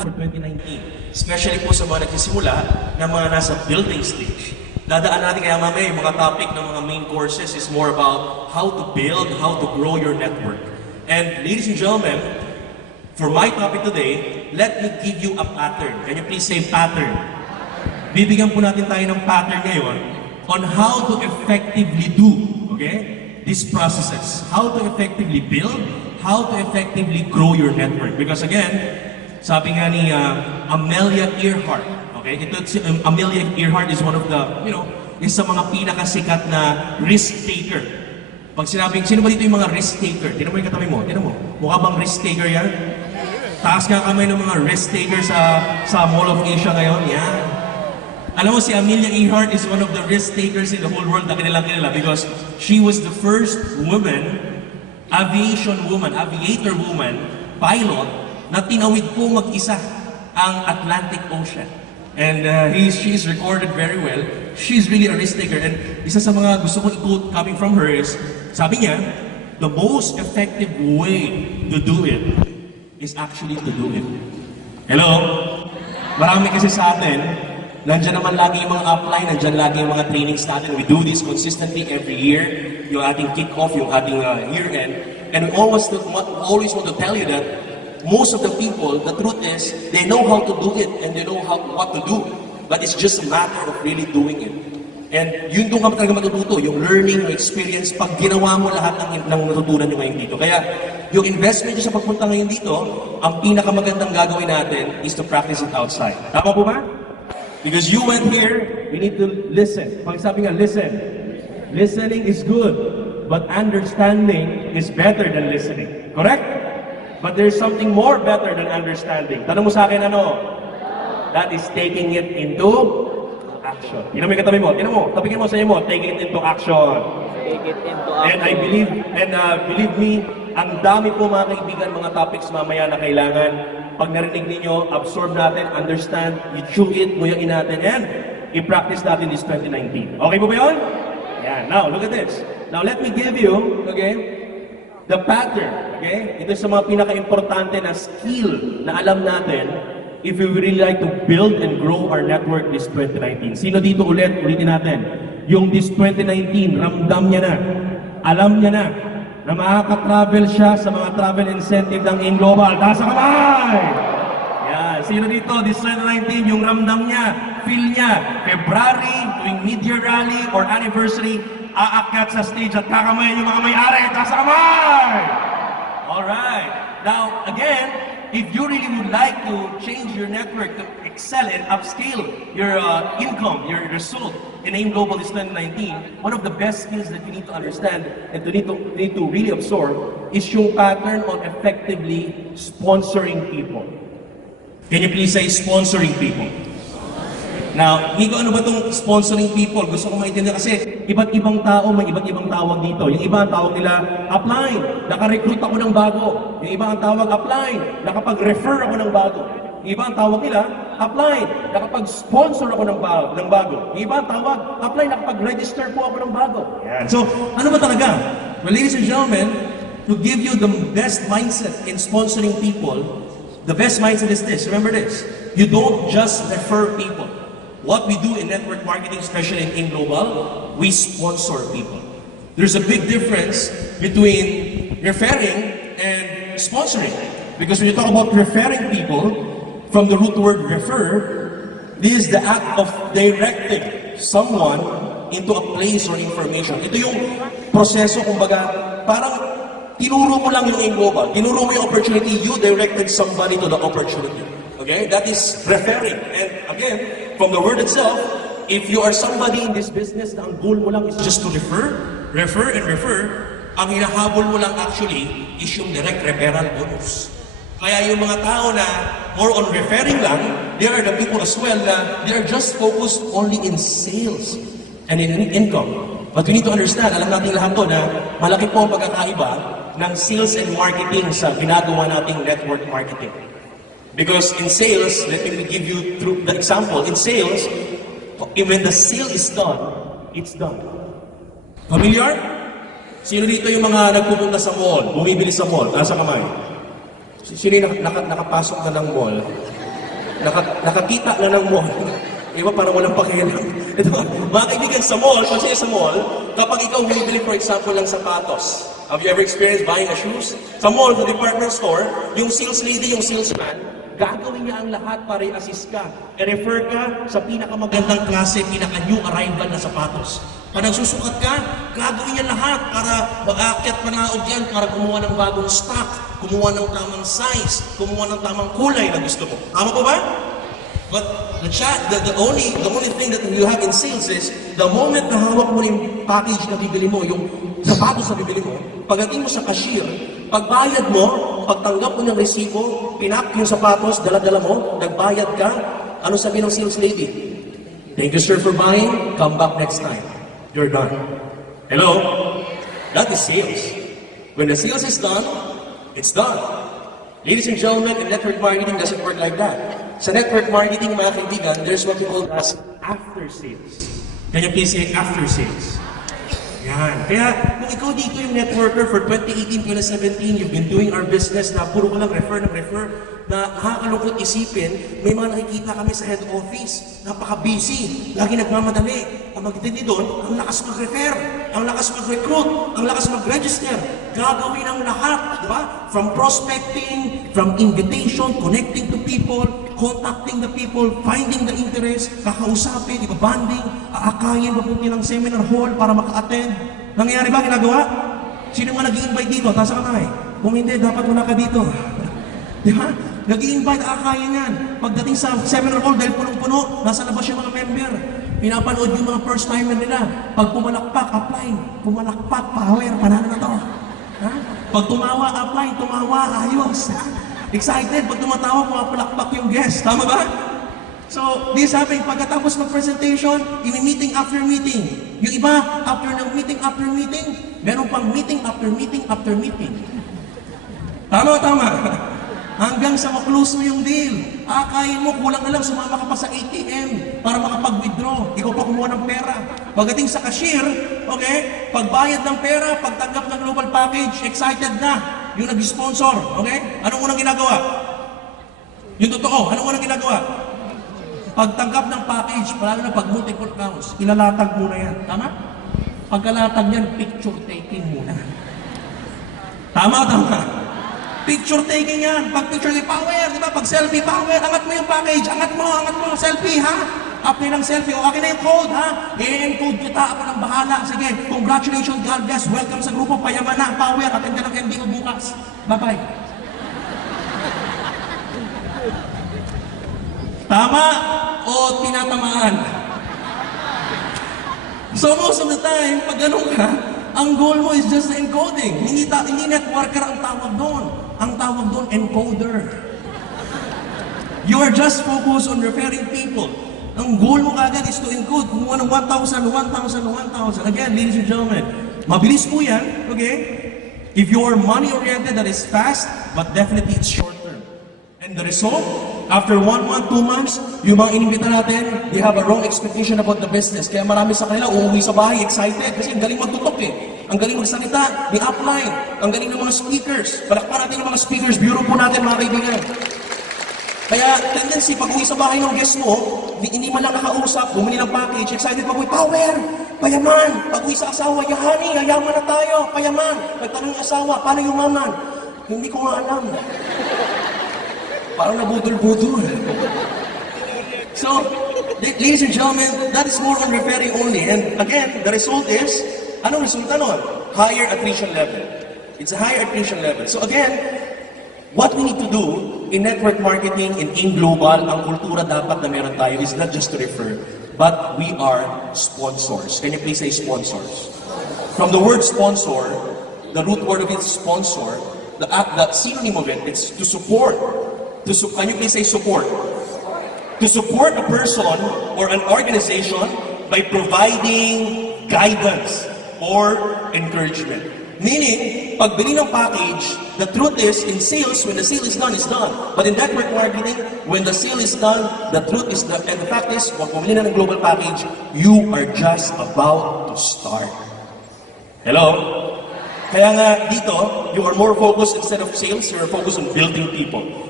for 2019, especially po sa mga nagsisimula na mga nasa building stage. Dadaan natin kaya mamaya yung mga topic ng mga main courses is more about how to build, how to grow your network. And ladies and gentlemen, for my topic today, let me give you a pattern. Can you please say pattern? Bibigyan po natin tayo ng pattern ngayon on how to effectively do, okay, these processes. How to effectively build, how to effectively grow your network. Because again, sabi nga ni Amelia Earhart, okay, Amelia Earhart is one of the, is sa mga pinakasikat na risk taker. Pag sinabing, sino ba dito yung mga risk taker? Tinan mo yung katabi mo, tinan mo. Mukha bang risk taker yan? Taas nga kamay ng mga risk taker sa Mall of Asia ngayon, yan. Alam mo, si Amelia Earhart is one of the risk takers in the whole world na kanilang kilala because she was the first woman, aviator woman, pilot, na tinawid po mag-isa ang Atlantic Ocean. And she's recorded very well. She's really a risk taker. And isa sa mga gusto kong i-quote coming from her is, sabi niya, the most effective way to do it is actually to do it. Hello? Marami kasi sa atin, nandiyan naman lagi yung mga upline, nandiyan lagi yung mga trainings natin. We do this consistently every year. Yung ating kick-off, yung ating year-end. And we always want to tell you that most of the people, the truth is, they know how to do it and they know what to do. But it's just a matter of really doing it. And yun doon ka talaga matututo, yung learning, yung experience, pag ginawa mo lahat ng natutunan nyo ngayon dito. Kaya yung investment nyo sa pagpunta ngayon dito, ang pinakamagandang gagawin natin is to practice it outside. Tama po ba? Because you went here, we need to listen. Pag sabi nga, listen. Listening is good, but understanding is better than listening. Correct? But there's something more better than understanding. Tanong mo sa akin ano? That is taking it into action. Yun ang may katabi mo. Tinan mo, tapigin mo sa iyo mo, taking it into action. Take it into action. And I believe me, ang dami po mga kaibigan, mga topics mamaya na kailangan pag narinig ninyo, absorb natin, understand, i-chew it, nguyain natin, and i-practice natin this 2019. Okay po ba yun? Yeah, now look at this. Now let me give you, okay, the pattern, okay? Ito sa mga pinaka-importante na skill na alam natin if we really like to build and grow our network this 2019. Sino dito ulitin natin? Yung this 2019, ramdam niya na, alam niya na makaka-travel siya sa mga travel incentive ng InGlobal. Taas ang kamay! Yan. Sino dito, this 2019, yung ramdam niya, feel niya, February, tuwing mid-year rally or anniversary, aakyat sa stage at kakamayan yung mga may-ari. Taas ang kamay! Alright. Now, again, if you really would like to change your network, to excel and upscale your income, your result in AIM Global this 2019, one of the best skills that you need to understand and need to really absorb is yung pattern on effectively sponsoring people. Can you please say sponsoring people? Now, Nico, ano ba itong sponsoring people? Gusto ko maintindihan kasi iba't ibang tao, may iba't ibang tawag dito. Yung iba ang tawag nila, upline, naka-recruit ako ng bago. Yung iba ang tawag, upline, nakapag-refer ako ng bago. Yung iba ang tawag nila, upline, nakapag-sponsor ako ng bago. Yung iba ang tawag, upline, nakapag-register po ako ng bago. Yan. So, ano ba talaga? Well, ladies and gentlemen, to give you the best mindset in sponsoring people, the best mindset is this. Remember this. You don't just refer people. What we do in network marketing, especially in Global, we sponsor people. There's a big difference between referring and sponsoring. Because when you talk about referring people, from the root word refer, this is the act of directing someone into a place or information. Ito yung proseso, kumbaga, parang tinuro mo lang yung Global. Tinuro mo yung opportunity, you directed somebody to the opportunity. Okay? That is referring. And again, from the word itself, if you are somebody in this business na ang goal mo lang is just to refer, ang hinahabol mo lang actually is yung direct referral bonus. Kaya yung mga tao na more on referring lang, they are the people as well na they are just focused only in sales and in income. But we need to understand, alam natin lahat to na malaki po ang pagkakaiba ng sales and marketing sa ginagawa nating network marketing. Because in sales, let me give you the example. In sales, when the sale is done, it's done. Familiar? Sino dito yung mga nagpupunta sa mall, bumibili sa mall, nasa kamay? Sino yung nakapasok na ng mall? Nakakita na ng mall. Iba parang walang pakialam. Ito, mga kaibigan, sa mall, kasi sa mall, kapag ikaw bumibili, for example, ng sapatos, have you ever experienced buying a shoes? Sa mall, sa department store, yung sales lady, yung salesman, gagawin niya ang lahat para i-assist ka. I-refer ka sa pinakamagandang klase, pinaka-new arrival na sapatos. Pag nagsusukat ka, gagawin niya lahat para mag-aakyat panaod yan, para kumuha ng bagong stock, kumuha ng tamang size, kumuha ng tamang kulay na gusto mo. Tama po ba? But the only thing that you have in sales is, the moment na hawak mo yung package na bibili mo, yung sapatos na bibili mo, pagdating mo sa cashier, pagbayad mo, pagtanggap mo ng resibo, pinak yung sapatos, dala-dala mo, nagbayad ka, ano sabi ng sales lady? Thank you sir for buying, come back next time. You're done. Hello? That is sales. When the sales is done, it's done. Ladies and gentlemen, in network marketing doesn't work like that. Sa network marketing, mga kaibigan, there's what we call as after sales. Can you please say after sales? Yan. Kaya, kung ikaw dito yung networker for 2018, 2017, you've been doing our business na puro ka lang refer, na nakakalungkot isipin, may mga nakikita kami sa head office, napaka-busy, lagi nagmamadali. Ang magtindi doon, ang lakas mag-refer, ang lakas mag-recruit, ang lakas mag-register. Gagawin ang lahat, di ba? From prospecting, from invitation, connecting to people, contacting the people, finding the interest, kakausapin, di ba, banding, aakayin, mapunti ng seminar hall para maka-attend. Nangyayari ba ginagawa? Sino nga nag-i-invite dito? Taas ang kamay. Kung hindi, dapat wala ka dito. Di ba? Nag-i-invite, aakayin yan. Pagdating sa seminar hall, dahil punong-puno, nasa labas yung mga member. Pinapanood yung mga first timer nila. Pag pumalakpak, apply. Pumalakpak, power, panalo na to. Ha? Pag tumawa, apply. Tumawa, ayos. Ha? Excited. Pag tumatawa, pumapalakpak yung guest. Tama ba? So, this happening, pagkatapos mag-presentation, imi-meeting after meeting. Yung iba, after meeting, meron pang meeting after meeting. Tama. Hanggang sa ma-close mo yung deal. Akayin mo, kulang na lang, sumama ka pa sa ATM para makapag-withdraw. Ikaw pa kumuha ng pera. Pagdating sa cashier, okay, pagbayad ng pera, pagtanggap ng global package, excited na yung nag-sponsor. Okay? Anong unang ginagawa? Yung totoo, anong unang ginagawa? Pagtanggap ng package, lalo na pag multiple accounts, ilalatag muna yan. Tama? Pagkalatag yan, picture taking muna. Tama. Picture taking yan. Pag picture taking, power, di ba? Pag selfie, power, angat mo yung package, angat mo, selfie, ha? Apply ng selfie, o akin na yung code, ha? I-encode kita, ako ng bahala. Sige, congratulations, God bless, welcome sa grupo, payaman na, power, attend ka ng MDO bukas. Bye-bye. Tama o tinatamaan? So most of the time, pag ganun ka, ang goal mo is just the encoding. Hindi networker ang tawag doon. Ang tawag doon, encoder. You are just focused on referring people. Ang goal mo kagad is to encode. Kumuha ng 1,000. Again, ladies and gentlemen, mabilis po yan, okay? If you are money-oriented, that is fast, but definitely it's short-term. And the result, after 1 month, 2 months, yung mga inimbita natin, they have a wrong expectation about the business. Kaya marami sa kanila, uuwi sa bahay, excited. Kasi ang galing magtutok eh. Ang galing magsalita, the upline. Ang galing ng mga speakers. Palakpan natin ng mga speakers. Bureau po natin, mga kaibigan. Kaya, tendency, pag uwi sa bahay ng guest mo, hindi man lang nakausap, bumili ng package, excited pa, power, payaman. Pag uwi sa asawa, honey, yayaman na tayo, payaman. Pagtanong ng asawa, paano yung maman? Hindi ko nga alam. Parang nabudol-budol. So, ladies and gentlemen, that is more on referring only. And again, the result is, anong resulta nun? Higher attrition level. It's a higher attrition level. So again, what we need to do in network marketing, in global, ang kultura dapat na meron tayo is not just to refer, but we are sponsors. Can you please say sponsors? From the word sponsor, the root word of it is sponsor, the synonym of it, it's to support. Can you please say support? To support a person or an organization by providing guidance or encouragement. Meaning, pag bili ng package, the truth is, in sales, when the sale is done, it's done. But in network marketing, when the sale is done, the truth is, and the fact is, kung bumili na ng global package, you are just about to start. Hello? Kaya nga dito, you are more focused instead of sales, you are focused on building people.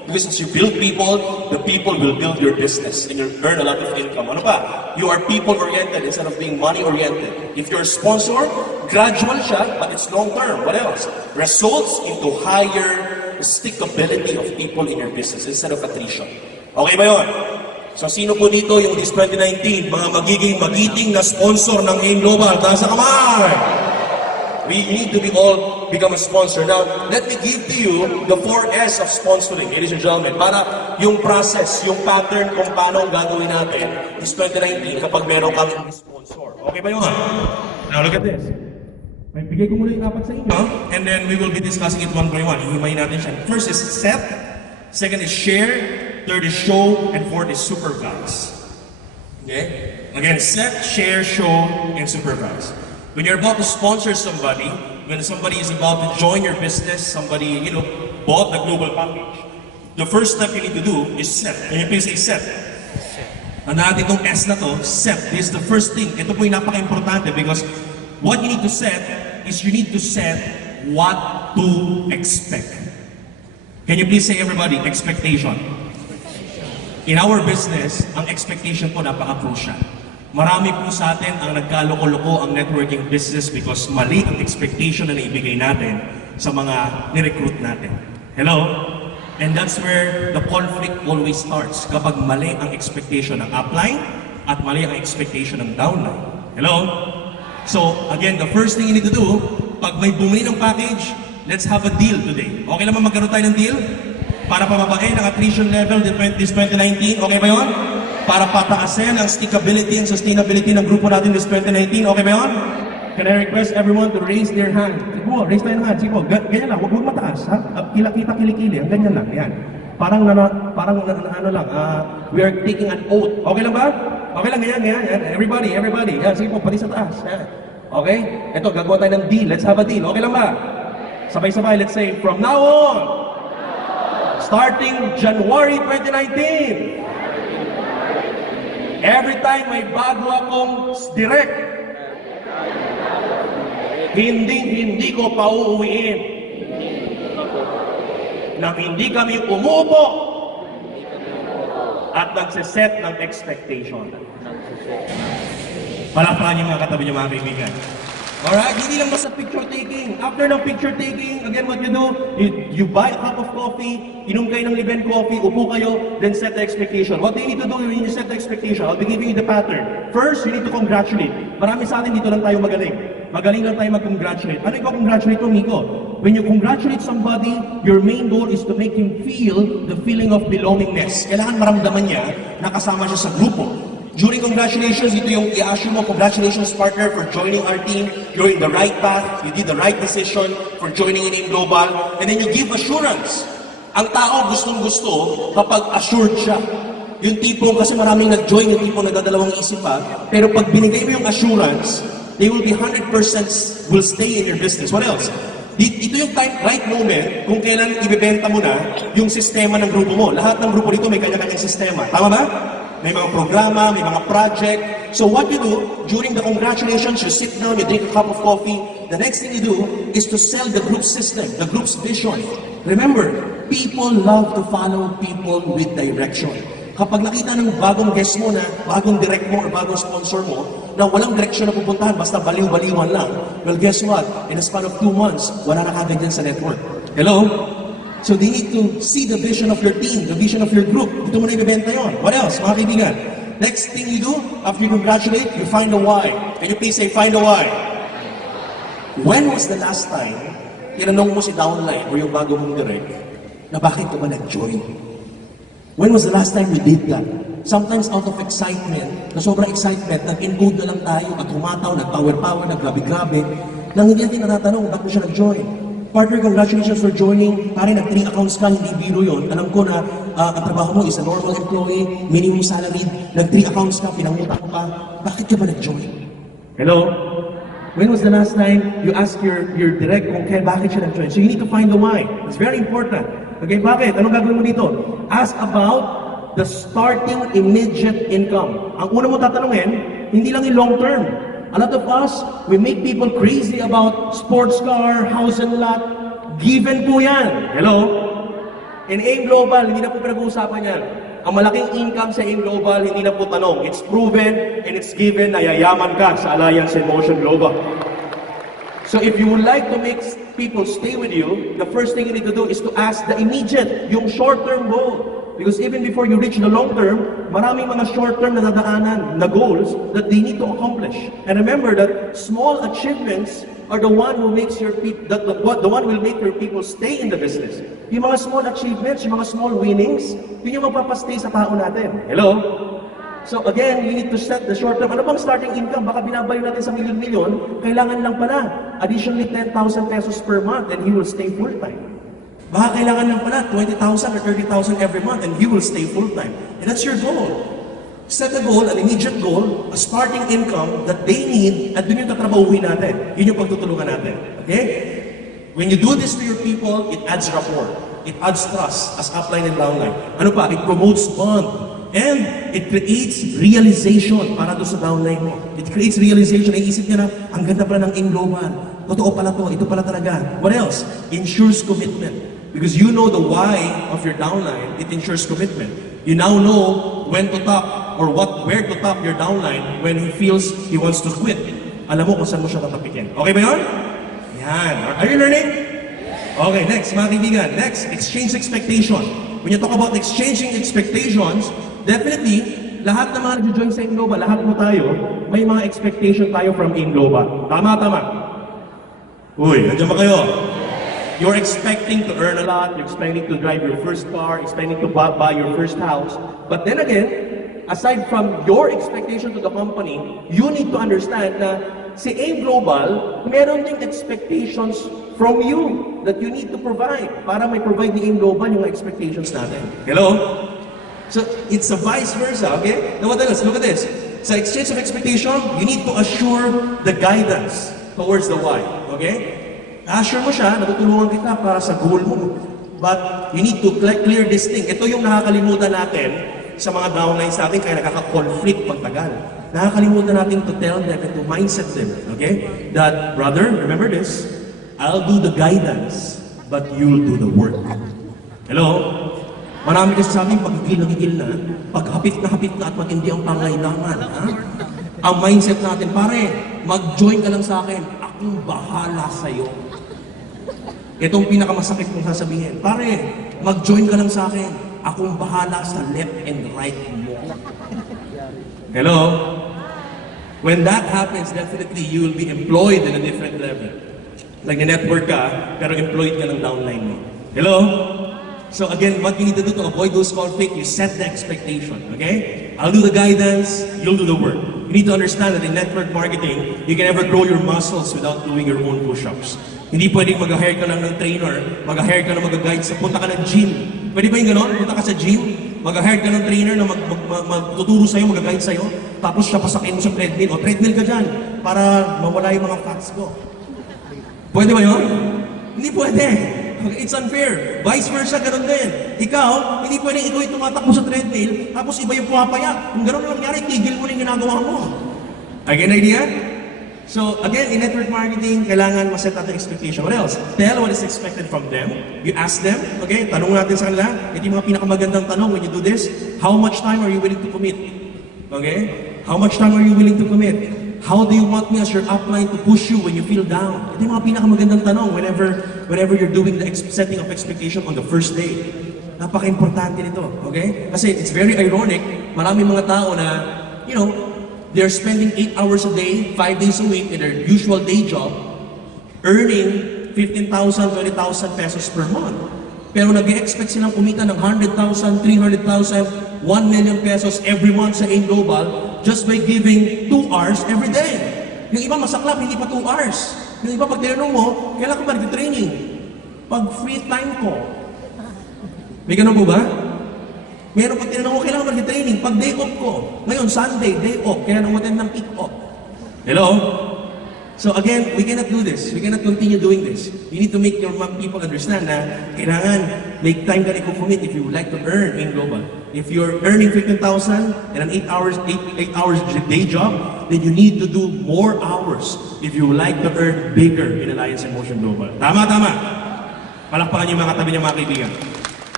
Because as you build people, the people will build your business and you'll earn a lot of income. Ano pa? You are people-oriented instead of being money-oriented. If you're a sponsor, gradual siya, but it's long-term. What else? Results into higher stickability of people in your business instead of attrition. Okay ba yun? So sino po dito yung this 2019, mga magiging magiting na sponsor ng AIM Global? Taas na kamay! We need to be all become a sponsor. Now, let me give to you the 4S of sponsoring, ladies and gentlemen, para yung process, yung pattern kung paano gagawin natin this 2019 kapag meron kami sponsor. Okay ba yun? Now look at this. May bigay ko muna yung apat sa inyo. And then we will be discussing it one by one. Ihimayin natin siya. First is set. Second is share. Third is show. And fourth is supervise. Okay? Again, set, share, show, and supervise. When you're about to sponsor somebody, when somebody is about to join your business, somebody, bought the global package, the first step you need to do is set. Can you please say set? Ano natin itong S na to, set. This is the first thing. Ito po yung napaka-importante because what you need to set is you need to set what to expect. Can you please say everybody, expectation? In our business, ang expectation po napaka-crucial. Marami po sa atin ang nagkaloko-loko ang networking business because mali ang expectation na naibigay natin sa mga ni-recruit natin. Hello? And that's where the conflict always starts. Kapag mali ang expectation ng upline at mali ang expectation ng downline. Hello? So, again, the first thing you need to do, pag may bumili ng package, let's have a deal today. Okay naman magkaroon tayo ng deal? Para pababain ang attrition level this 2019, okay ba yun? Para pataasin ang stickability and sustainability ng grupo natin this 2019, okay ba yun? Can I request everyone to raise their hand? Sige po, raise tayo ng hand. Sige po, ganyan lang, huwag mataas, ha? Kita kilikili, ang ganyan lang, yan. Parang we are taking an oath. Okay lang ba? Okay lang, ganyan. Everybody. Yan, sige po, pati sa taas. Yan. Okay? Ito, gagawa tayo ng deal. Let's have a deal. Okay lang ba? Sabay-sabay, let's say, from now on, starting January 2019, every time may bago akong direct, hindi ko pauuwiin. Nang hindi kami umuupo at nagsiset ng expectation. Palakpakan yung mga katabi niyo, mga kaibigan. Alright, hindi lang basta picture taking. After ng picture taking, again what you do, you buy a cup of coffee, inom kayo ng liben coffee, upo kayo, then set the expectation. What do you need to do when you set the expectation? I'll be giving you the pattern. First, you need to congratulate. Marami sa atin dito lang tayo magaling. Magaling lang tayo mag-congratulate. Ano yung congratulate mo, Miko? When you congratulate somebody, your main goal is to make him feel the feeling of belongingness. Kailangan maramdaman niya na kasama siya sa grupo. During congratulations, ito yung i-assure mo, congratulations partner for joining our team. You're in the right path. You did the right decision for joining in AIM Global. And then you give assurance. Ang tao gustong-gusto kapag assured siya. Yung tipo, kasi maraming nag-join, yung tipo nagdadalawang isip pa. Pero pag binigay mo yung assurance, they will be 100% will stay in your business. What else? Ito yung right moment kung kailan ibebenta mo na yung sistema ng grupo mo. Lahat ng grupo dito may kanya-kanyang sistema. Tama ba? May mga programa, may mga project. So what you do, during the congratulations, you sit down, you drink a cup of coffee. The next thing you do is to sell the group system, the group's vision. Remember, people love to follow people with direction. Kapag nakita ng bagong guest mo na, bagong direct mo or bagong sponsor mo, na walang direction na pupuntahan, basta baliw-baliwan lang, well, guess what? In a span of 2 months, wala na kagad yan sa network. Hello? So they need to see the vision of your team, the vision of your group. Ito mo na ibibenta yun. What else, mga kaibigan? Next thing you do, after you congratulate, you find a why. Can you please say, find a why? When was the last time, tinanong mo si downline or yung bago mong direct, na bakit ka ba nag-join? When was the last time we did that? Sometimes out of excitement, na sobrang excitement, nag-encode na lang tayo at humataw, nag-power-power, nag-grabe-grabe, nang hindi natin natatanong, bakit siya nag-join? Partner, congratulations for joining. Pare, nag-3 accounts ka, hindi biro yun. Alam ko na ang trabaho mo is a normal employee, minimum salary, nag-3 accounts ka, pinangutan ka. Bakit ka ba nag-join? Hello? When was the last time you asked your direct kung bakit siya nag-join? So you need to find the why. It's very important. Okay, bakit? Anong gagawin mo dito? Ask about the starting immediate income. Ang una mo tatanungin, hindi lang yung long term. A lot of us, we make people crazy about sports car, house and lot. Given po yan. Hello? In AIM Global, hindi na po pinag-uusapan yan. Ang malaking income sa AIM Global, hindi na po tanong. It's proven and it's given na yayaman ka sa Alliance in Motion Global. So if you would like to make people stay with you, the first thing you need to do is to ask the immediate, yung short-term goal. Because even before you reach the long-term, maraming mga short-term na nadaanan, na goals that they need to accomplish. And remember that small achievements are the one who makes your people, the one will make your people stay in the business. Yung mga small achievements, yung mga small winnings, yun yung magpapastay sa tao natin. Hello? So again, you need to set the short term. Ano bang starting income? Baka binabayo natin sa milyon-milyon, kailangan lang pala additionally 10,000 pesos per month and he will stay full-time. Baka kailangan lang pala 20,000 or 30,000 every month and he will stay full-time. And that's your goal. Set a goal, an immediate goal, a starting income that they need at dun yung tatrabahuin natin. Yun yung pagtutulungan natin. Okay? When you do this to your people, it adds rapport. It adds trust as upline and downline. Ano pa? It promotes bond. And it creates realization para doon sa downline mo. It creates realization. Naisip niya na, ang ganda pala ng AIM Global. Totoo pala to, ito pala talaga. What else? Ensures commitment. Because you know the why of your downline, it ensures commitment. You now know when to top or where to top your downline when he feels he wants to quit. Alam mo kung saan mo siya tatapikin. Okay ba yun? Yan. Are you learning? Okay, next, mga kaibigan. Next, exchange expectation. When you talk about exchanging expectations, definitely, lahat ng mga nag-join sa AIM Global, lahat mo tayo, may mga expectation tayo from AIM Global. Tama. Uy, nandiyan ba kayo? You're expecting to earn a lot, you're expecting to drive your first car, expecting to buy your first house. But then again, aside from your expectation to the company, you need to understand na si AIM Global, meron ding expectations from you that you need to provide para may provide ni AIM Global yung expectations natin. Hello? So, it's a vice versa, okay? Now what else? Look at this. Sa exchange of expectation, you need to assure the guidance towards the why, okay? Assure mo siya, natutulungan kita para sa goal mo. But you need to clear this thing. Ito yung nakakalimutan natin sa mga downlines natin kaya nakaka-conflict pagtagal. Nakakalimutan natin to tell them and to mindset them, okay? That, brother, remember this, I'll do the guidance, but you'll do the work. Hello? Marami kasi sa amin, pagigil na, paghapit na at matindi ang pangailangan. Ha? Ang mindset natin, pare, mag-join ka lang sa akin, akong bahala sa'yo. Itong pinakamasakit kong sasabihin, pare, mag-join ka lang sa akin, akong bahala sa left and right mo. Hello? When that happens, definitely you will be employed in a different level. Like network ka, pero employed ka ng downline mo. Hello? So again, what you need to do to avoid those conflicts, you set the expectation, okay? I'll do the guidance, you'll do the work. You need to understand that in network marketing, you can never grow your muscles without doing your own push-ups. Hindi pwedeng mag-hire ka lang ng trainer, mag-hire ka na mag-guide sa punta ka ng gym. Pwede ba yung gano'n? Punta ka sa gym, mag-hire ka ng trainer na magtuturo sa'yo, mag-guide sa'yo, tapos siya pasakin mo sa treadmill, o treadmill ka dyan, para mawala yung mga fats ko. Pwede ba yun? Hindi pwede. It's unfair. Vice versa, ganun din. Ikaw, hindi pwedeng ikaw yung tumatakbo sa treadmill, tapos iba yung pumapayak. Kung ganun lang nangyari, tigil mo na yung ginagawa mo. Again, idea? So, again, in network marketing, kailangan maset natin expectation. What else? Tell what is expected from them. You ask them, okay? Tanong natin sa kanila. Ito yung mga pinakamagandang tanong when you do this. How much time are you willing to commit? Okay? How much time are you willing to commit? How do you want me as your upline to push you when you feel down? Ito yung mga pinakamagandang tanong whenever you're doing the setting of expectation on the first day. Napaka-importante nito, okay? Kasi it's very ironic, maraming mga tao na, you know, they're spending 8 hours a day, 5 days a week in their usual day job, earning 15,000, 20,000 pesos per month. Pero nag-expect silang kumita ng 100,000, 300,000, 1 million pesos every month sa AIM Global just by giving 2 hours every day. Yung iba masaklap, hindi pa 2 hours. Yung iba pag tinanong mo, kailan ka ba nag-training? Pag free time ko. May ganun po ba? Meron pag tinanong ko, kailangan ba nag-training? Pag day off ko. Ngayon, Sunday, day off. Kaya nang attend ng kick-off. Hello? So again, we cannot do this. We cannot continue doing this. You need to make your people understand na kailangan make time ka i-commit if you would like to earn in global. If you're earning 15,000 and an 8 hours day job, then you need to do more hours if you would like to earn bigger in Alliance in Motion Global. Tama. Palakpakan yung mga katabi niya mga kaibigan.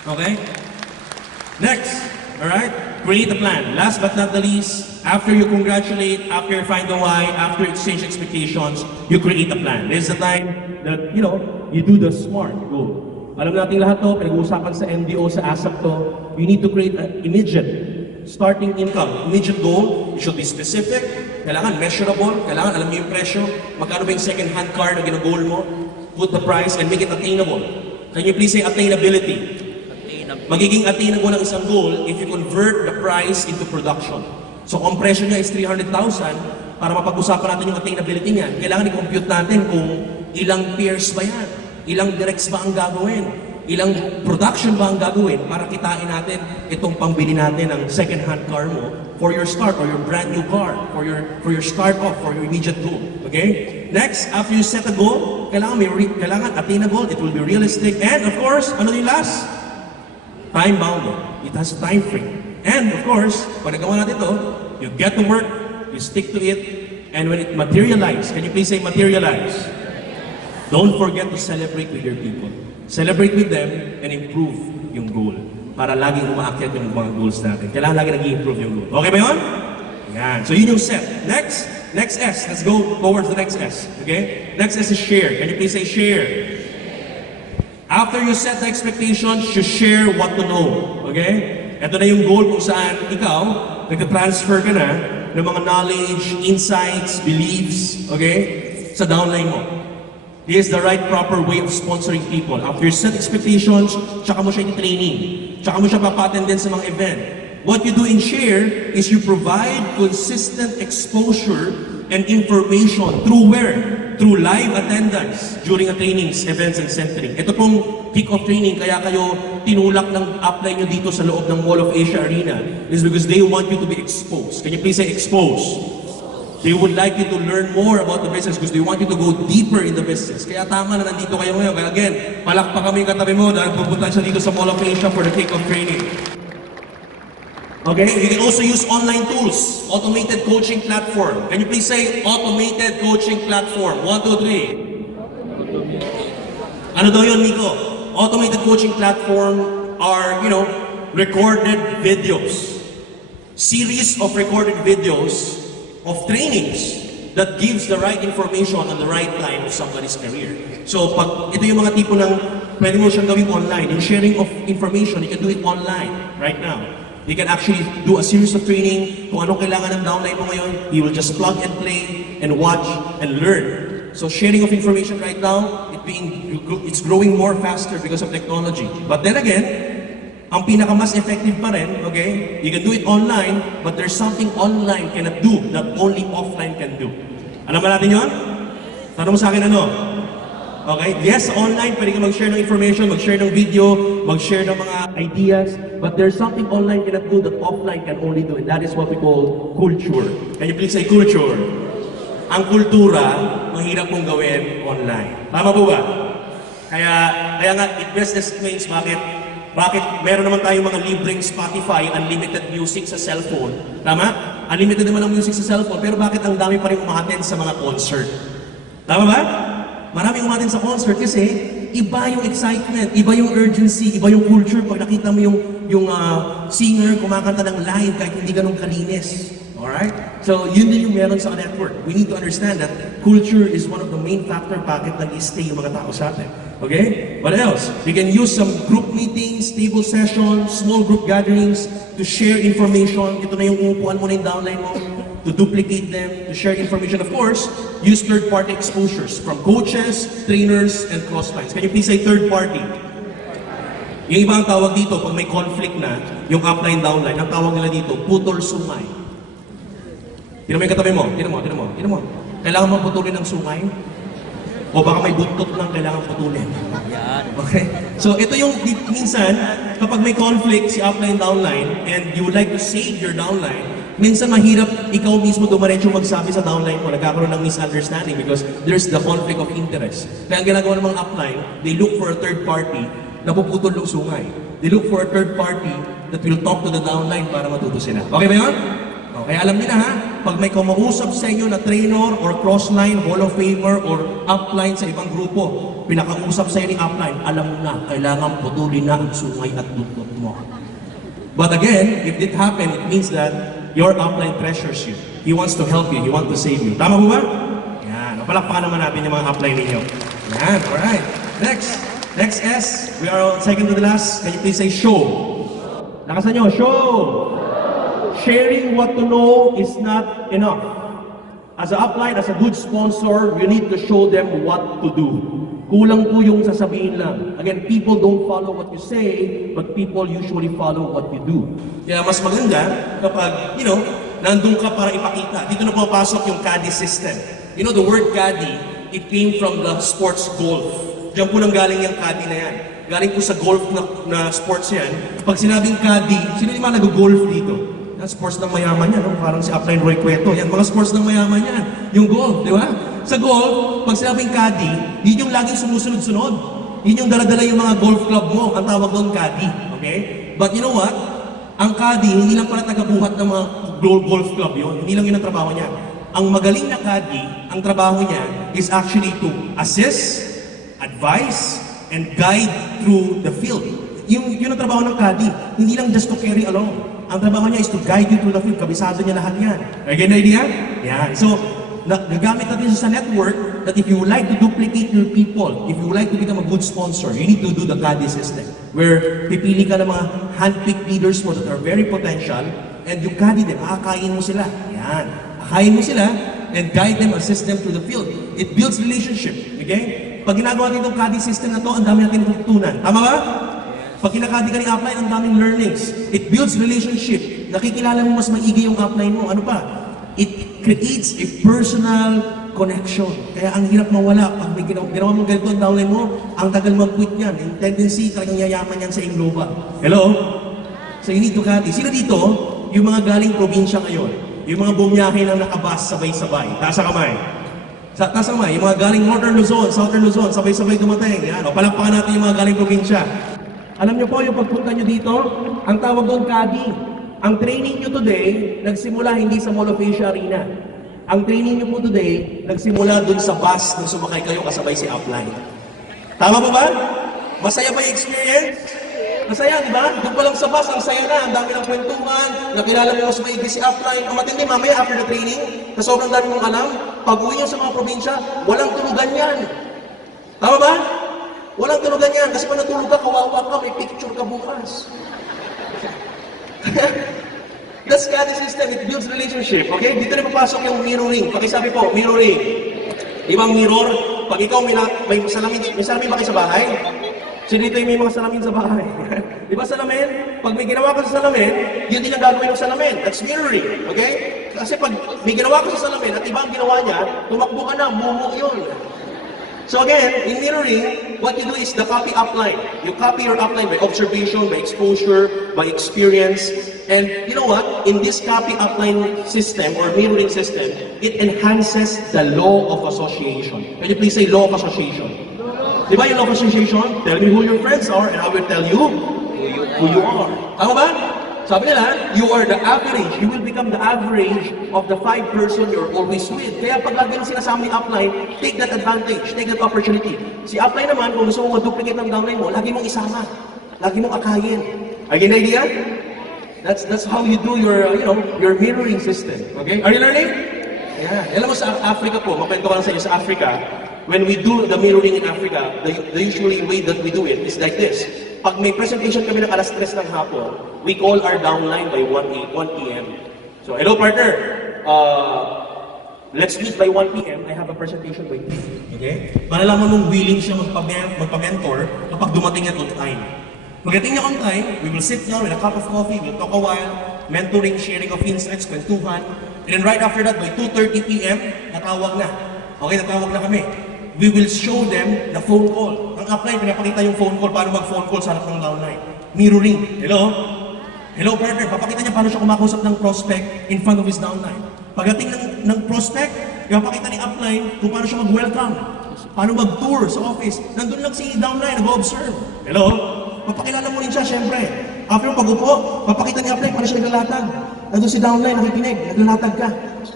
Okay? Next, all right? Create a plan. Last but not the least, after you congratulate, after you find the why, after you exchange expectations, you create a plan. This is the time that, you do the SMART goal. Alam natin lahat to, pinag-uusapan sa MDO, sa ASAP to. You need to create an immediate starting income. Immediate goal, it should be specific, kailangan measurable, kailangan alam mo yung presyo, magkano ba yung second-hand car na gina-goal mo, put the price and make it attainable. Can you please say attainability? Magiging attainable ng isang goal if you convert the price into production. So kung presyo niya is 300,000, para mapag-usapan natin yung attainability niya, kailangan i-compute natin kung ilang pairs ba yan, ilang directs ba ang gagawin, ilang production ba ang gagawin para kitain natin itong pambili natin ng second-hand car mo for your start or your brand new car, for your start off, for your immediate goal. Okay? Next, after you set a goal, kailangan attainable, it will be realistic, and of course, ano yung last? Time-bounded. It has a time frame. And of course, pag nagawa natin ito, you get to work, you stick to it, and when it materializes, can you please say materialize? Don't forget to celebrate with your people. Celebrate with them and improve yung goal para laging umaakyat yung mga goals natin. Kailangan lagi nag-i-improve yung goal. Okay ba yun? Yan. So yun yung set. Next S. Let's go towards the next S. Okay? Next S is share. Can you please say share? After you set the expectations, you share what to know. Okay? Ito na yung goal kung saan ikaw, nagka-transfer ka na ng mga knowledge, insights, beliefs, okay? Sa downline mo. This is the right proper way of sponsoring people. After you set expectations, tsaka mo siya i-training. Tsaka mo siya papattern din sa mga event. What you do in share is you provide consistent exposure and information through where? Through live attendance during a trainings, events, and centering. Ito pong kick-off training, kaya kayo tinulak ng upline nyo dito sa loob ng Mall of Asia Arena is because they want you to be exposed. Can you please say exposed? They would like you to learn more about the business because they want you to go deeper in the business. Kaya tama na nandito kayo ngayon. Kaya again, palakpak kami yung katabi mo dahil pupunta siya dito sa Mall of Asia for the kick-off training. Okay, you can also use online tools, automated coaching platform. Can you please say automated coaching platform? 1, 2, 3. Ano daw yun, MICO? Automated coaching platform are, recorded videos. Series of recorded videos of trainings that gives the right information on the right time of somebody's career. So, pag ito yung mga tipo ng pwede mo siyang gawin online, yung sharing of information, you can do it online right now. You can actually do a series of training kung anong kailangan ng downline mo ngayon. You will just plug and play and watch and learn. So sharing of information right now, it's growing more faster because of technology. But then again, ang pinaka-mas effective pa rin, okay? You can do it online, but there's something online cannot do that only offline can do. Alam ba natin yun? Tanong mo sa akin ano? Okay? Yes, online, pwede ka mag-share ng information, mag-share ng video, mag-share ng mga ideas, but there's something online cannot do that offline can only do, and that is what we call culture. Can you please say culture? Ang kultura, mahirap mong gawin online. Tama po ba? Kaya nga, it best explains bakit meron naman tayong mga libreng Spotify, unlimited music sa cellphone. Tama? Unlimited naman ang music sa cellphone, pero bakit ang dami pa rin umaten sa mga concert? Tama ba? Maraming umatin sa concert kasi iba yung excitement, iba yung urgency, iba yung culture pag nakita mo yung singer kumakanta ng live kahit hindi ganun kalinis. Alright? So, yun din yung meron sa network. We need to understand that culture is one of the main factor bakit nag-stay yung mga tao sa atin. Okay? What else? We can use some group meetings, table sessions, small group gatherings to share information. Ito na yung umupuan mo na yung downline mo. To duplicate them, to share information. Of course, use third-party exposures from coaches, trainers, and cross-lines. Can you please say third-party? Yung ibang tawag dito, pag may conflict na, yung upline, downline, ang tawag nila dito, putol sungay. Tinan mo yung katabi mo, tinan mo. Kailangan mo putulin ng sungay? O baka may buntot lang kailangan putulin? Okay? So ito yung minsan, kapag may conflict si upline, downline, and you would like to save your downline, minsan mahirap ikaw mismo dumaretso magsabi sa downline mo, nagkakaroon ng misunderstanding because there's the conflict of interest. Kaya ang ginagawa ng mga upline, they look for a third party na puputol ng sungay. They look for a third party that will talk to the downline para matuto sila. Okay ba yun? Okay, alam niyo na ha? pag may kumausap sa inyo na trainer or crossline, Hall of Famer or upline sa ibang grupo, pinakausap sa inyo ni upline, alam mo na, kailangan putulin na ang sungay at dukot mo. But again, if it happen, it means that your upline treasures you. He wants to help you, he wants to save you. Tama po ba? Yan, palakpakan naman natin yung mga upline ninyo. Yan, alright. Next S, we are on second to the last. Can you please say show? Nakasan nyo, show! Sharing what to know is not enough. As an upline, as a good sponsor, you need to show them what to do. Kulang po yung sasabihin lang. Again, people don't follow what you say, but people usually follow what you do. Kaya mas maganda kapag, nandun ka para ipakita. Dito na pumapasok yung caddy system. You know, the word caddy, it came from the sports golf. Diyan po nang galing yung caddy na yan. Galing po sa golf na sports yan. Pag sinabing caddy, sino yung mga nag-golf dito? Yan, sports ng mayaman yan. No? Parang si Upline Roy Cueto. Yan, mga sports ng mayaman yan. Yung golf, di ba? Sa golf, pag sinabing caddy, yun yung laging sumusunod-sunod. Yun yung dala-dala yung mga golf club mo. Ang tawag doon caddy. Okay? But you know what? Ang caddy, hindi lang pala tagabuhat ng mga golf club yun. Hindi lang yun ang trabaho niya. Ang magaling na caddy, ang trabaho niya is actually to assist, advise, and guide through the field. Yun ang trabaho ng caddy. Hindi lang just to carry along. Ang trabaho niya is to guide you through the field. Kabisado niya lahat yan. Again, na idea? Yan. So, nagamit natin sa network that if you would like to duplicate your people, if you would like to become a good sponsor, you need to do the caddy system. Where pipili ka ng mga hand-picked leaders mo that are very potential, and you caddy them, akakain mo sila. Yan. Akain mo sila, and guide them, assist them through the field. It builds relationship. Okay? Pag ginagawa natin itong caddy system na to, ang dami natin matutunan. Tama ba? Pag kinakadi ka ni upline, ang daming learnings. It builds relationship. Nakikilala mo mas maigi yung upline mo. Ano pa? It creates a personal connection. Kaya ang hirap mawala. Pag may ginawa mong ganito ang downline mo, ang tagal mag-quit yan. Yung tendency, talagang yayaman yan sa ingloba. Hello? So you need to caddy. Sino dito? Yung mga galing probinsya ngayon. Yung mga bumiyahe ng nakabas sabay-sabay. Taas sa kamay. Taas sa kamay. Yung mga galing Northern Luzon, Southern Luzon, sabay-sabay dumating. Yan. O, palakpakan natin yung mga galing probinsya. Alam niyo po, yung pagpunta niyo dito, ang tawag doon caddy. Ang training niyo today, nagsimula hindi sa Mall of Asia Arena. Ang training niyo po today, nagsimula doon sa bus nung sumakay kayo kasabay si upline. Tama ba ba? Masaya ba yung experience? Masaya, di ba? Doon pa lang sa bus, ang saya na. Ang dami ng kwentuhan. Nakilala mo mas maigi si upline. Ang matindi, mamaya after the training, na sobrang dami mong alam, pag-uwi niyo sa mga probinsya, walang tulugan yan. Tama ba? Walang tulugan yan. Kasi pag natulog ka, kawawa ka, may picture ka bukas. That's caddy system. It builds relationship. Okay? Dito na papasok yung mirroring. Pakisabi po, mirroring. Ibang mirror, pag ikaw may salamin ba kayo sa bahay? So dito yung may mga salamin sa bahay. Di ba salamin? Pag may ginawa ka sa salamin, yun din ang gagawin ng salamin. That's mirroring. Okay? Kasi pag may ginawa ka sa salamin at iba ang ginawa niya, tumakbo ka na, mumu yun. So again, in mirroring, what you do is the copy upline. You copy your upline by observation, by exposure, by experience. And you know what? In this copy upline system or mirroring system, it enhances the law of association. Can you please say law of association? Diba yung law of association? Tell me who your friends are and I will tell you who you are. Tama ba? Sabi nila, you are the average. You will become the average of the 5 person you're always with. Kaya pag lagi nang sinasama yung upline, take that advantage, take that opportunity. Si upline naman, kung gusto mo ma-duplicate ng downline mo, lagi mong isama. Lagi mong akayin. Are you getting the idea? That's how you do your, your mirroring system. Okay? Are you learning? Yeah. Alam mo sa Africa po, makwento ko lang sa inyo sa Africa, when we do the mirroring in Africa, the usually way that we do it is like this. Pag may presentation kami ng alas 3 ng hapon, we call our downline by 1 p.m. So, hello partner, let's meet by 1 p.m. I have a presentation by 3. Okay? Malalaman mong willing siya magpa-mentor kapag dumating niya on time. Pagdating niya on time, we will sit down with a cup of coffee, we'll talk a while, mentoring, sharing of insights, kwentuhan, and then right after that, by 2:30 p.m., natawag na. Okay, natawag na kami. We will show them the phone call. Ang upline, pinapakita yung phone call, paano mag-phone call sa harap ng downline. Mirroring. Hello? Hello, partner. Papakita niya paano siya kumakausap ng prospect in front of his downline. Pagdating ng prospect, pinapakita ni upline kung paano siya mag-welcome. Paano mag-tour sa office. Nandun lang si downline, nag-observe. Hello? Papakilala mo rin siya, syempre. After pag-upo, papakita ni upline paano siya naglalatag. Nandun si downline, nakikinig, naglalatag ka.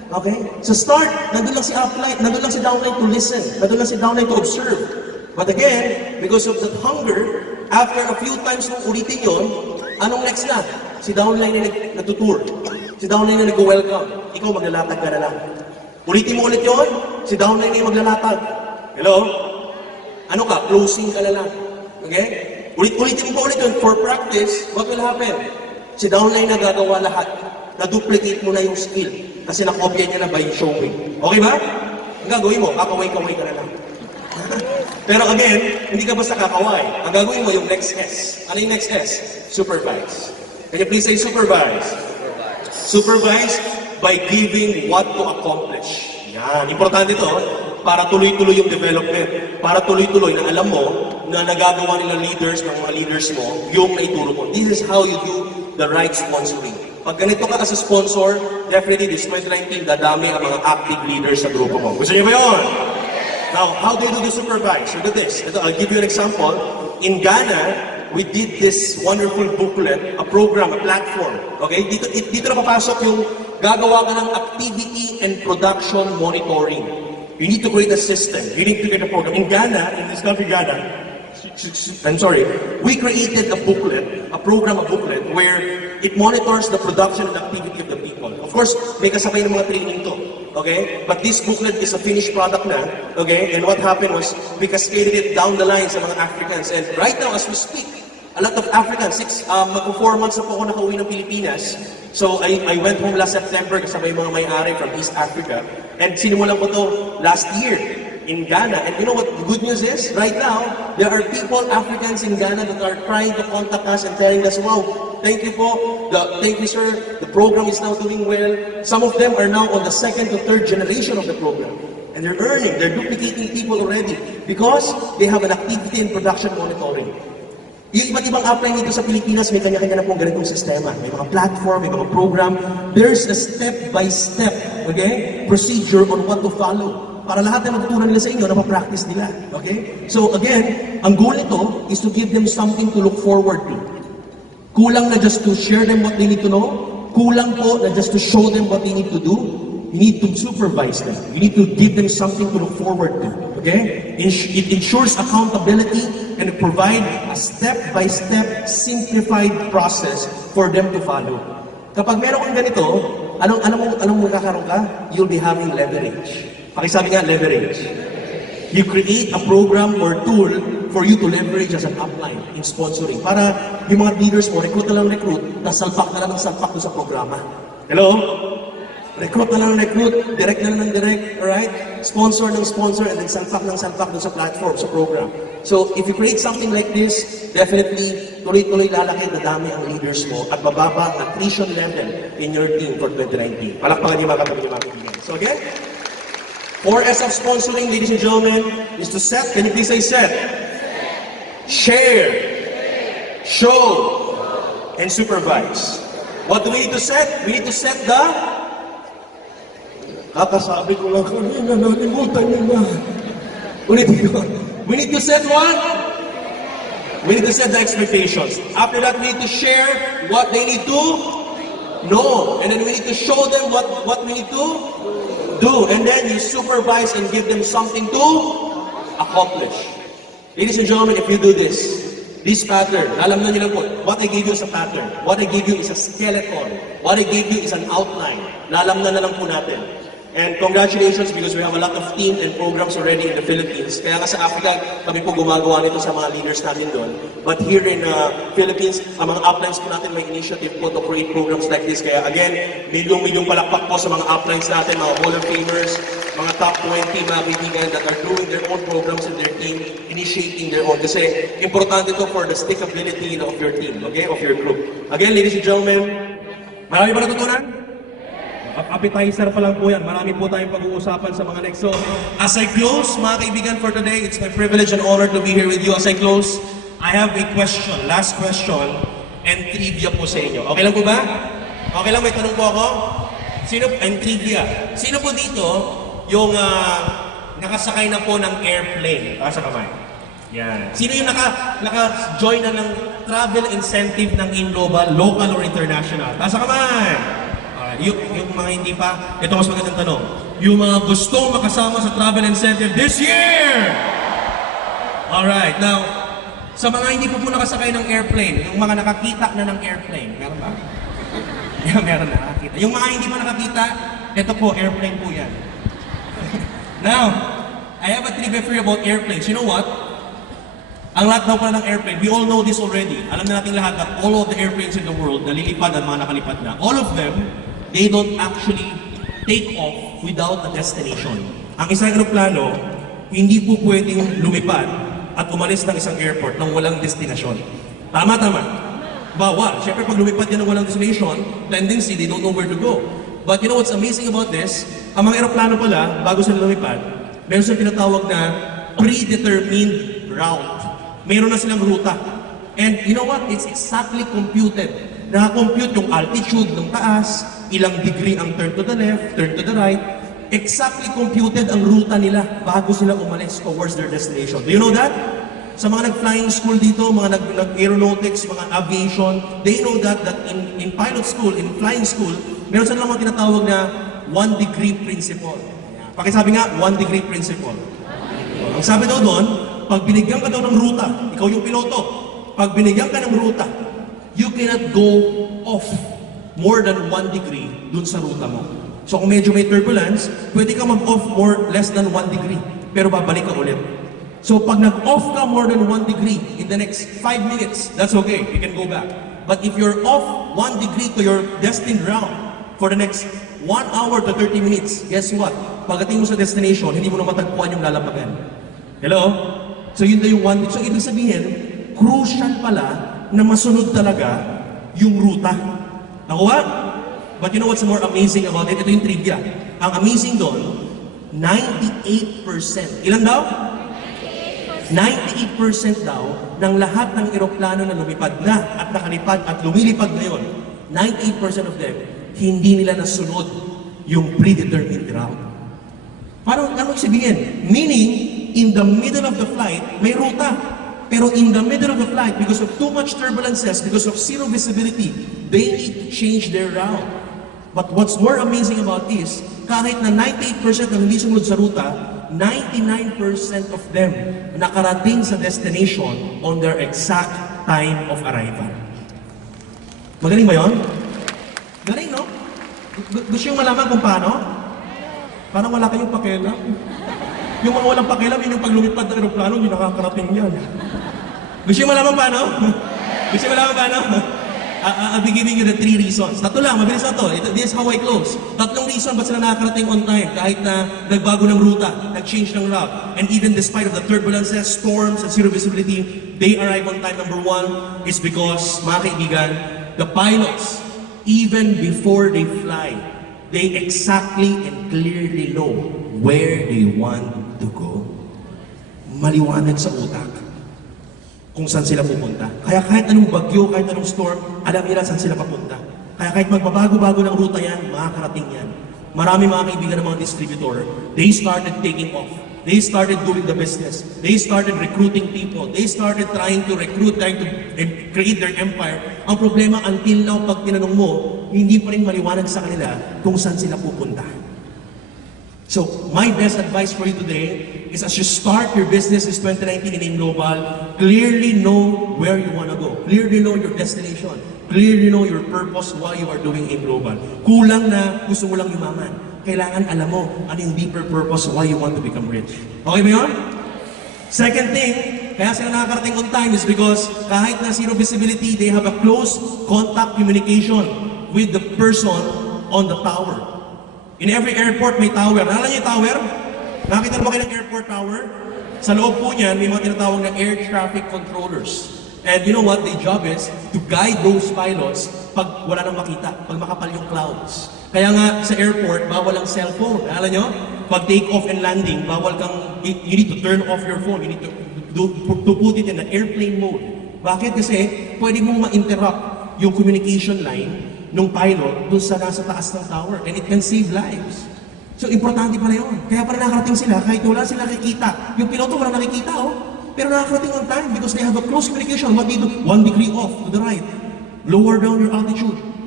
Okay? Sa start, nandun lang si upline, nandun lang si downline to listen, nandun lang si downline to observe. But again, because of that hunger, after a few times mong ulitin yun, anong next na? Si downline na natutour. Si downline na nag-welcome. Ikaw maglalatag ka na lang. Ulitin mo ulit yun, si downline na yung maglalatag. Hello? Ano ka? Closing ka na lang. Okay? Ulitin mo pa ulit yun. For practice, what will happen? Si downline na gagawa lahat. Na-duplicate mo na yung skill. Kasi nakopya niya na by showing. Okay ba? Ang gagawin mo, kakaway-kaway ka na lang. Pero again, hindi ka basta kakaway. Ang gagawin mo yung next S. Ano yung next S? Supervise. Can you please say supervise? Supervise by giving what to accomplish. Yan. Importante ito para tuloy-tuloy yung development. Para tuloy-tuloy na alam mo na nagagawa nila leaders, ng mga leaders mo, yung naituro mo. This is how you do the right sponsoring. Pag ganito ka as a sponsor, definitely this 2019, dadami ang mga active leaders sa grupo mo. Gusto niyo ba yun? Now, how do you do the supervise? Look at this. Ito, I'll give you an example. In Ghana, we did this wonderful booklet, a program, a platform. Okay? Dito na papasok yung gagawa ka ng activity and production monitoring. You need to create a system. You need to create a program. In Ghana, in this country, Ghana, we created a booklet, a booklet, where it monitors the production and activity of the people. Of course, may kasabay ng mga training to. Okay? But this booklet is a finished product na. Okay? And what happened was, we cascaded it down the line sa mga Africans. And right now, as we speak, a lot of Africans, mag-4 months na po ako nakauwi ng Pilipinas. So, I went home last September kasabay mga may-ari from East Africa. And sinimulan ko to last year in Ghana. And you know what the good news is? Right now, there are people, Africans in Ghana, that are trying to contact us and telling us, wow, thank you po, thank you sir, the program is now doing well. Some of them are now on the 2nd to 3rd generation of the program. And they're earning, they're duplicating people already because they have an activity and production monitoring. Yung iba't ibang upline dito sa Pilipinas, may kanya-kanya na pong ganitong sistema. May mga platform, may mga program. There's a step-by-step, okay, procedure on what to follow. Para lahat na natutunan nila sa inyo, napapractice nila. Okay? So again, ang goal nito is to give them something to look forward to. Kulang na just to share them what they need to know. Kulang po na just to show them what they need to do. You need to supervise them. You need to give them something to look forward to. Okay? It ensures accountability and provide a step-by-step simplified process for them to follow. Kapag meron kang ganito, anong magkakaroon ka? You'll be having leverage. Pakisabi nga, leverage. You create a program or tool for you to leverage as an upline in sponsoring. Para yung mga leaders mo, recruit na lang recruit, tapos salpak na lang ng salpak doon sa programa. Hello? Recruit na lang ng recruit, direct na lang ng direct, alright? Sponsor ng sponsor, and then salpak ng salpak doon sa platform, sa program. So, if you create something like this, definitely, tuloy-tuloy lalaki na dami ang leaders mo at bababa ang attrition level in your team for 2019. Palakpakan niyo mga kaibigan. So again, 4S of sponsoring, ladies and gentlemen, is to set. Can you please say set? Share, show, and supervise. What do we need to set? We need to set the... Kakasabi ko lang kanina, nalimutan niyo na. Ulitin ko. We need to set what? We need to set the expectations. After that, we need to share what they need to know. And then we need to show them what we need to do. And then you supervise and give them something to accomplish. Ladies and gentlemen, if you do this pattern, alam na niyo lang po, what I gave you is a pattern. What I gave you is a skeleton. What I gave you is an outline. Alam na lang po natin. And congratulations because we have a lot of team and programs already in the Philippines. Kaya nga sa Africa, kami po gumagawa nito sa mga leaders natin doon. But here in Philippines, ang mga uplines po natin may initiative po to create programs like this. Kaya again, milyong palakpak po sa mga uplines natin, mga Hall of Famers, mga top 20 mga kaibigan that are doing their own programs in their team, initiating their own. Kasi importante ito for the stickability of your team, okay, of your group. Again, ladies and gentlemen, marami ba natutunan? Appetizer pa lang po yan. Marami po tayong pag-uusapan sa mga next. So, as I close, mga kaibigan, for today, it's my privilege and honor to be here with you. As I close, I have a question, last question, and trivia po sa inyo. Okay lang po ba? Okay lang, may tanong po ako? And trivia. Sino po dito yung nakasakay na po ng airplane? Sa kamay. Yan. Sino yung naka-join na ng travel incentive ng InGlobal, local or international? Sa kamay. yung mga hindi pa, ito mas magandang tanong. Yung mga gustong makasama sa travel incentive this year! Alright, now, sa mga hindi pa po nakasakay ng airplane, yung mga nakakita na ng airplane, meron ba? Yeah, meron na nakakita. Yung mga hindi pa nakakita, ito po, airplane po yan. Now, I have a trivia for you about airplanes. You know what? Ang lahat daw pala ng airplane, we all know this already. Alam na natin lahat that all of the airplanes in the world, nalilipad at mga nakalipad na, all of them, they don't actually take off without a destination. Ang isang aeroplano, hindi po pwedeng lumipad at umalis ng isang airport nang walang destinasyon. Tama. Bawal. Siyempre, pag lumipad yan ng walang destination, tendency, they don't know where to go. But you know what's amazing about this? Ang mga aeroplano pala, bago sila lumipad, meron silang tinatawag na predetermined route. Meron na silang ruta. And you know what? It's exactly computed. Nakakompute yung altitude ng taas, ilang degree ang turn to the left, turn to the right. Exactly computed ang ruta nila bago sila umalis towards their destination. Do you know that? Sa mga nag-flying school dito, mga nag-aeronautics, mga aviation, they know that in pilot school, in flying school, meron silang mga tinatawag na 1 degree principle. Pakisabi nga, 1 degree principle. Ang sabi daw doon, pag binigyan ka daw ng ruta, ikaw yung piloto, pag binigyan ka ng ruta, you cannot go off more than 1 degree dun sa ruta mo. So kung medyo may turbulence, pwede ka mag-off more less than 1 degree, pero babalik ka ulit. So pag nag-off ka more than 1 degree in the next 5 minutes, that's okay, you can go back. But if you're off 1 degree to your destined route for the next 1 hour to 30 minutes, guess what? Pagdating mo sa destination, hindi mo na matagpuan yung lalapagan. Hello? So yun na yung 1 degree. So ibig sabihin, crucial pala na masunod talaga yung ruta. Nakuha? But you know what's more amazing about it? Ito yung trivia. Ang amazing doon, 98%. Ilan daw? 98% daw ng lahat ng eroplano na lumipad na at nakalipad at lumilipad ngayon, 98% of them, hindi nila nasunod yung predetermined route. Parang ano sabihin? Meaning, in the middle of the flight, may ruta. Pero in the middle of the flight, because of too much turbulences, because of zero visibility, they need to change their route. But what's more amazing about this, kahit na 98% ng hindi sumunod sa ruta, 99% of them nakarating sa destination on their exact time of arrival. Magaling ba yun? Galing, no? Gusto yung malaman kung paano? Parang wala kayong pakialam. Yung mga walang pakialam, yun yung paglumipad ng aeroplano, hindi nakakarating yan. Gusto yung malaman paano? Gusto yung malaman paano? I'll be giving you the 3 reasons. Tatlo lang, mabilis na to. This is how I close. Tatlong reason ba't sila nakakarating on time kahit na nagbago ng ruta, nag-change ng route. And even despite of the turbulences, storms, and zero visibility, they arrive on time. Number 1 is because, mga kaibigan, the pilots, even before they fly, they exactly and clearly know where they want to go. Maliwanag sa utak kung saan sila pupunta. Kaya kahit anong bagyo, kahit anong storm, alam nila saan sila papunta. Kaya kahit magbabago-bago ng ruta yan, makakarating yan. Marami mga kaibigan ng mga distributor, they started taking off. They started doing the business. They started recruiting people. They started trying to recruit, trying to create their empire. Ang problema, until now, pag tinanong mo, hindi pa rin maliwanag sa kanila kung saan sila pupunta. So, my best advice for you today is as you start your business this 2019 in AIM Global, clearly know where you want to go. Clearly know your destination. Clearly know your purpose why you are doing AIM Global. Kulang na gusto mo lang yumaman. Kailangan alam mo ano yung deeper purpose why you want to become rich. Okay ba yun? Second thing, kaya sila nakakarating on time is because kahit na zero visibility, they have a close contact communication with the person on the tower. In every airport may tower. Naalala niyo yung tower? Nakita mo kayo ng airport tower? Sa loob po niyan, may mga tinatawag na air traffic controllers. And you know what? Their job is to guide those pilots pag wala nang makita, pag makapal yung clouds. Kaya nga sa airport, bawal ang cellphone. Naalala niyo? Pag take off and landing, bawal kang, you need to turn off your phone. You need to put it in an airplane mode. Bakit? Kasi pwede mong ma-interrupt yung communication line nung pilot dun sa nasa taas ng tower, and it can save lives. So, importante pala yun. Kaya pala nakarating sila, kahit wala sila nakikita. Yung piloto wala nakikita, pero nakarating on time because they have a close communication. What they do? 1 degree off to the right. Lower down your altitude.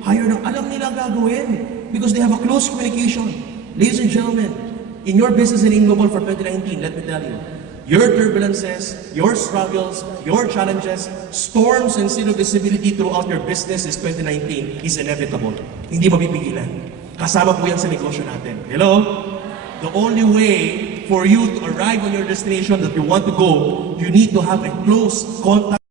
higher ng alam nila gagawin because they have a close communication. Ladies and gentlemen, in your business and in global for 2019, let me tell you, your turbulences, your struggles, your challenges, storms and zero visibility throughout your business is 2019 is inevitable. Hindi mapipigilan. Kasama po yan sa negosyo natin. Hello? The only way for you to arrive on your destination that you want to go, you need to have a close contact